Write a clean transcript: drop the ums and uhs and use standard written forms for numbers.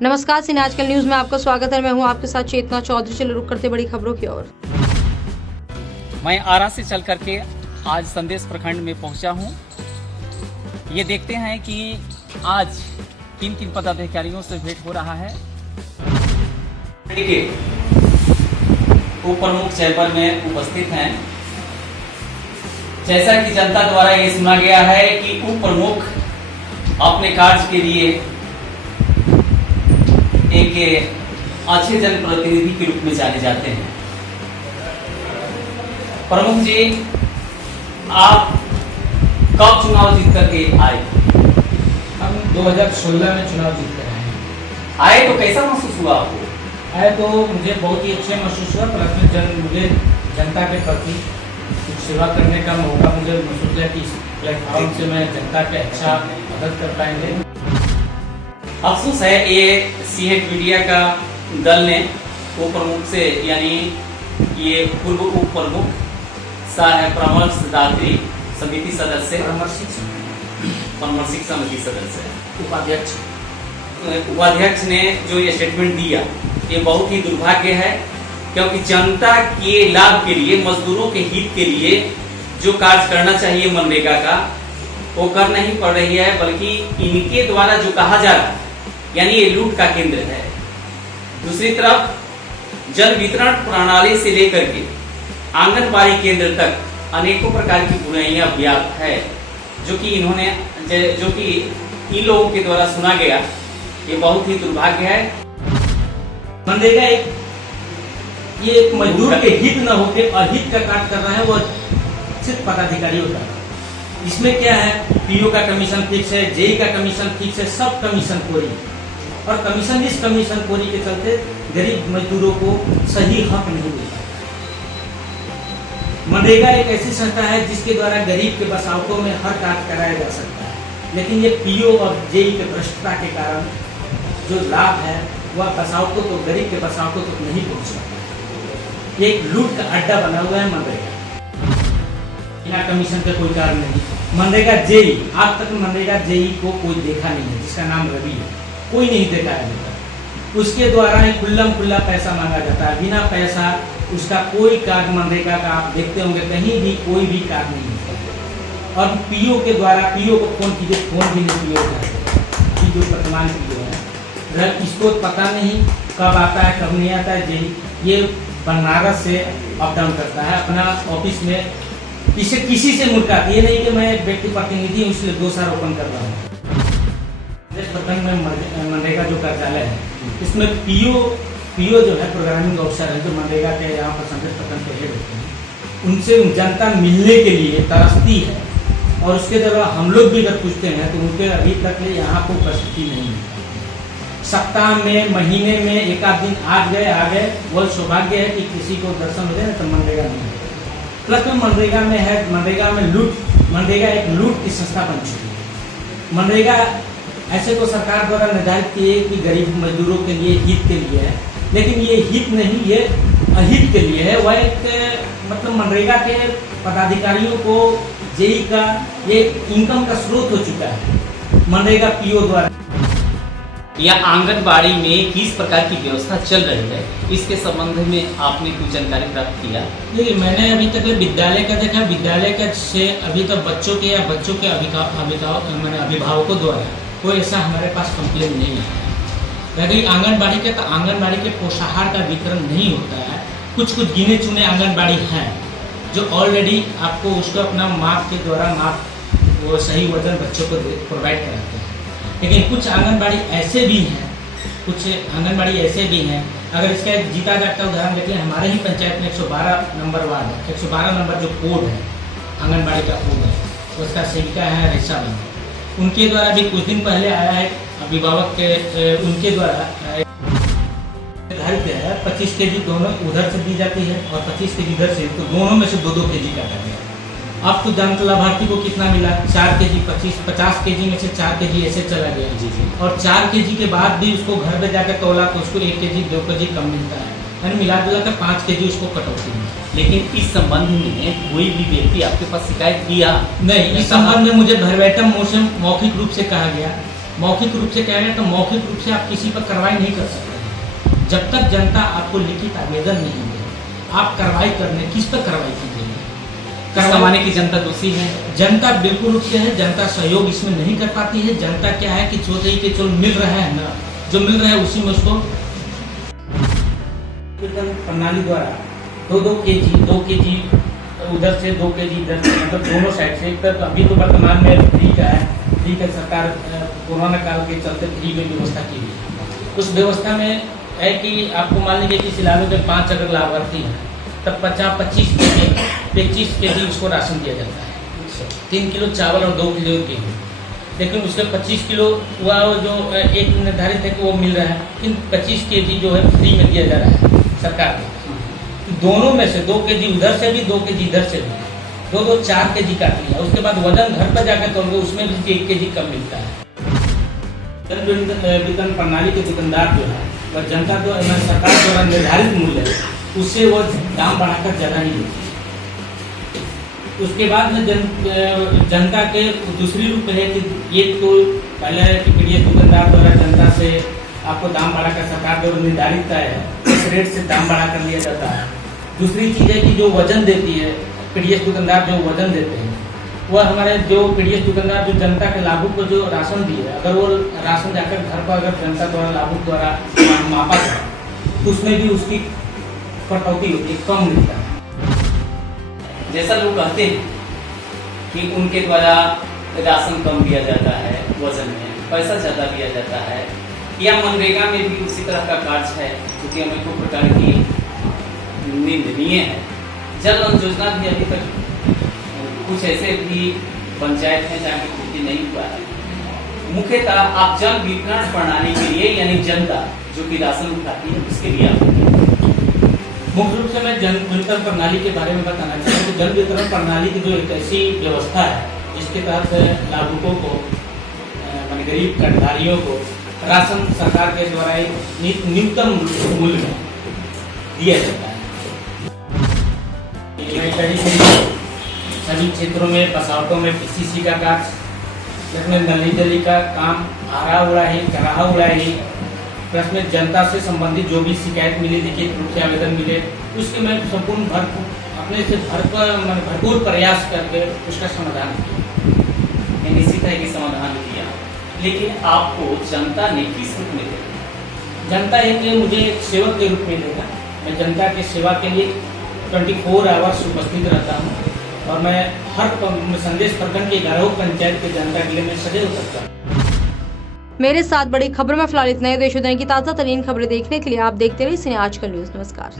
नमस्कार, सिने आजकल न्यूज में आपका स्वागत है। मैं हूं आपके साथ चेतना चौधरी। चलो रुक करते बड़ी खबरों की ओर। मैं आरा से चल करके आज संदेश प्रखंड में पहुंचा हूं। ये देखते हैं कि आज किन किन पदाधिकारियों से भेंट हो रहा है। उप प्रमुख चैम्बर में उपस्थित हैं। जैसा कि जनता द्वारा ये सुना गया है कि उप प्रमुख अपने कार्य के लिए एक अच्छे जनप्रतिनिधि के रूप में जाने जाते हैं। प्रमुख जी, आप कब चुनाव जीत करके आए? हम 2016 में चुनाव जीत कर आए। आए तो कैसा महसूस हुआ आपको? आए तो मुझे बहुत ही अच्छे महसूस हुआ। प्लस में मुझे जनता के प्रति कुछ सेवा करने का मौका मुझे महसूस है कि इस प्लेटफॉर्म से मैं जनता के अच्छा मदद कर पाएंगे। अफसोस है ये सीएट मीडिया का दल ने उप प्रमुख से, यानी ये पूर्व उप प्रमुख परामर्शदात्री समिति सदस्य, परामर्शिक समिति सदस्य, उपाध्यक्ष ने जो ये स्टेटमेंट दिया, ये बहुत ही दुर्भाग्य है। क्योंकि जनता के लाभ के लिए, मजदूरों के हित के लिए जो कार्य करना चाहिए मनरेगा का, वो कर नहीं पड़ रही है, बल्कि इनके द्वारा जो कहा जा रहा है, यानी ये लूट का केंद्र है। दूसरी तरफ जल वितरण प्रणाली से लेकर के आंगनबाड़ी केंद्र तक अनेकों प्रकार की बुराइयां व्याप्त है, जो कि इन लोगों के द्वारा सुना गया। ये बहुत ही दुर्भाग्य है। मनरेगा एक मजदूर के हित न होकर अहित का कार्य कर रहा है, वो सिर्फ पदाधिकारी होता है। इसमें क्या है, पीओ का कमीशन फिक्स है, जेई का कमीशन फिक्स है, सब कमीशन खोरी। और इस कमीशन खोरी के चलते गरीब मजदूरों को सही हक नहीं मिलता। मनरेगा एक ऐसी संस्था है जिसके द्वारा गरीब के बसावटों में हर कार्य कराया जा सकता है, लेकिन ये पीओ और जेई के भ्रष्टता के कारण जो लाभ है वह बसावटों तो गरीब के बसावटों तक नहीं पहुंच सकता। ये एक लूट का अड्डा बना हुआ है मनरेगा। बिना कमीशन के कोई कार्य नहीं। मनरेगा जेई, आज तक मनरेगा जेई को कोई देखा नहीं है, जिसका नाम रवि है, कोई नहीं देखा है। उसके द्वारा ही खुल्लम खुल्ला पैसा मांगा जाता है, बिना पैसा उसका कोई कार्य मनरेगा का आप देखते होंगे कहीं भी कोई भी कार्य नहीं होता। और पीओ के द्वारा, पीओ को फोन कीजिए, फोन भी नहीं पीओ उठाते। जो वर्तमान पीओ है, इसको पता नहीं कब आता है कब नहीं आता है। जेई ये बनारस से अप डाउन करता है अपना ऑफिस में, इसे किसी से मुलाकात, ये नहीं कि मैं एक व्यक्ति प्रतिनिधि हूँ इसलिए दोषारोपण कर रहा हूँ। प्रखंड में मनरेगा जो कार्यालय है, इसमें पीओ जो है प्रोग्रामिंग ऑफिसर है, जो मनरेगा के यहाँ पर संदेश प्रखंड के हेड होते हैं, उनसे जनता मिलने के लिए तरसती है। और उसके द्वारा हम लोग भी अगर पूछते हैं तो उनके अभी तक यहाँ को उपस्थिति नहीं है। सप्ताह में, महीने में एक आध दिन आ गए, वो सौभाग्य है कि किसी को दर्शन हो जाए, तो मनरेगा नहीं है। प्लस में मनरेगा में है, मनरेगा में मनरेगा एक लूट की संस्था बन चुकी है। मनरेगा ऐसे तो सरकार द्वारा निर्धारित की है कि गरीब मजदूरों के लिए, हित के लिए है, लेकिन ये हित नहीं, ये अहित के लिए है। वह एक मतलब मनरेगा के पदाधिकारियों को जेई का ये इनकम का स्रोत हो चुका है मनरेगा पीओ द्वारा। या आंगनबाड़ी में किस प्रकार की व्यवस्था चल रही है, इसके संबंध में आपने कुछ जानकारी प्राप्त किया? नहीं, मैंने अभी तक विद्यालय का देखा। विद्यालय का से अभी तक बच्चों के अभिभावकों द्वारा कोई ऐसा हमारे पास कंप्लेन नहीं है। यदि आंगनबाड़ी के, तो आंगनबाड़ी के पोषाहार का वितरण नहीं होता है। कुछ गिने चुने आंगनबाड़ी हैं जो ऑलरेडी आपको उसको अपना माप के द्वारा वो सही वजन बच्चों को प्रोवाइड कराते हैं। लेकिन कुछ आंगनबाड़ी ऐसे भी हैं, अगर इसका एक जीता जागता उदाहरण देखिए, हमारे ही पंचायत में 112 नंबर वार्ड है, 112 नंबर जो कोड है, आंगनबाड़ी का कोड है, उसका सेविका है रेशा बंद। उनके द्वारा भी कुछ दिन पहले आया है अभिभावक के, उनके द्वारा निर्धारित है 25 kg दोनों उधर से दी जाती है और 25 kg इधर से, तो दोनों में से 2-2 kg काटा गया। अब तो जानते लाभार्थी को कितना मिला, 4 kg, 50 kg में से 4 kg ऐसे चला गया जी। और 4 kg के बाद भी उसको घर में जाकर तोला तो उसको 1 kg 2 kg कम मिलता है, यानी मिला जुला कर 5 kg उसको कटौती है। लेकिन इस संबंध में कोई भी व्यक्ति आपके पास शिकायत किया? नहीं, इस संबंध में मुझे भरवेटम मौखिक रूप से कहा गया मौखिक रूप से कह रहे हैं तो मौखिक रूप से आप किसी पर कार्रवाई नहीं कर सकते जब तक जनता आपको लिखित आवेदन नहीं दे। आप कार्रवाई करने किस पर कार्रवाई कीजिएगा? करवाने की जनता दोषी है। जनता बिल्कुल रूप से है, जनता सहयोग इसमें नहीं कर पाती है। जनता क्या है कि सोच रही कि चलो मिल रहा है ना, जो मिल रहा है उसी में उसको प्रणाली द्वारा 2 केजी उधर से 2 केजी इधर से, मतलब दोनों साइड से। एक तरफ अभी तो वर्तमान में फ्री का है, फ्री का सरकार कोरोना काल के चलते फ्री में व्यवस्था की हुई। उस व्यवस्था में है कि आपको मान लीजिए कि सिलावे के 5 अगर लाभार्थी हैं तब 25 केजी उसको राशन दिया जाता है। 3 किलो चावल और 2 किलो गेहूँ, लेकिन उसके 25 किलो हुआ जो एक निर्धारित है कि वो मिल रहा है, लेकिन 25 केजी जो है फ्री में दिया जा रहा है सरकार को। दोनों में से 2 केजी उधर से भी 2 केजी इधर से भी, 4 केजी काट लिया। उसके बाद वजन घर पर जाकर तोड़ोगे उसमें भी 1 केजी कम मिलता है। जन वितरण प्रणाली के दुकानदार जो है वह जनता द्वारा सरकार द्वारा निर्धारित मूल्य है उससे वो दाम बढ़ाकर ज़्यादा नहीं देती। उसके बाद में जनता के दूसरी रूप है कि ये तो पहले है कि पीडीएस दुकानदार द्वारा जनता से आपको दाम बढ़ाकर सरकार द्वारा निर्धारित है इस रेट से दाम बढ़ाकर लिया जाता है। दूसरी चीज़ है कि जो वजन देती है पीडीएस दुकानदार, जो वजन देते हैं वह हमारे जो पीडीएस दुकानदार जो जनता के लाभुक को जो राशन दिए, अगर वो राशन जाकर घर पर अगर जनता द्वारा लाभुक द्वारा मापा जाए तो उसमें भी उसकी कटौती होती है, कम मिलता है। जैसा लोग कहते हैं कि उनके द्वारा राशन कम दिया जाता है, वजन में पैसा ज़्यादा दिया जाता है, या मनरेगा में भी उसी तरह का कार्य है क्योंकि हमें कोई प्रकार की निंदनीय है। जल योजना भी अभी तक कुछ ऐसे भी पंचायत हैं जहाँ की पूर्ति नहीं हुआ है। मुख्यतः आप जन वितरण प्रणाली के लिए यानी जनता जो कि राशन उठाती है उसके लिए आप मुख्य रूप से मैं जन वितरण प्रणाली के बारे में बताना चाहता हूँ। जन वितरण प्रणाली की जो एक ऐसी व्यवस्था है जिसके तहत लाभुकों को मान गरीब कर्मचारियों को राशन सरकार के द्वारा एक न्यूनतम मूल्य में दिया जाता है। सभी क्षेत्रों में बसावटों में पीसीसी का कार्य, इसमें नली जली का काम, आरा उड़ाही, कराहा उड़ाही, प्लस में जनता से संबंधित जो भी शिकायत मिले, लिखित रूप से आवेदन मिले, उसके मैं संपूर्ण अपने से भरपूर प्रयास करके उसका समाधान किया। निश्चित है कि समाधान किया, लेकिन आपको जनता ने किस रूप में देखा? जनता एक मुझे एक सेवक के रूप में देखा। मैं जनता की सेवा के लिए 24 आवर्स उपस्थित रहता हूँ और मैं हर संदेश प्रखंड के 11 पंचायत के जनता के लिए मैं सदैव करता हूँ। मेरे साथ बड़ी खबरों में फिलहाल इतना ही। देश दुनिया की ताज़ा तरीन खबरें देखने के लिए आप देखते रहिए आजकल न्यूज़। नमस्कार।